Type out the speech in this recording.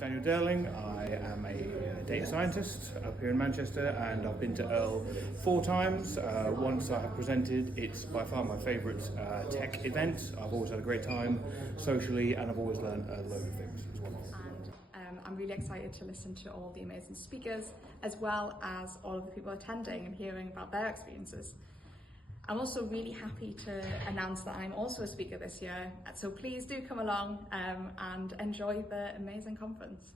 Daniel Derling. I am a data scientist up here in Manchester, and I've been to EARL 4 times. Once I have presented. It's by far my favourite tech event. I've always had a great time socially, and I've always learned a load of things as well. And I'm really excited to listen to all the amazing speakers, as well as all of the people attending and hearing about their experiences. I'm also really happy to announce that I'm also a speaker this year, so please do come along and enjoy the amazing conference.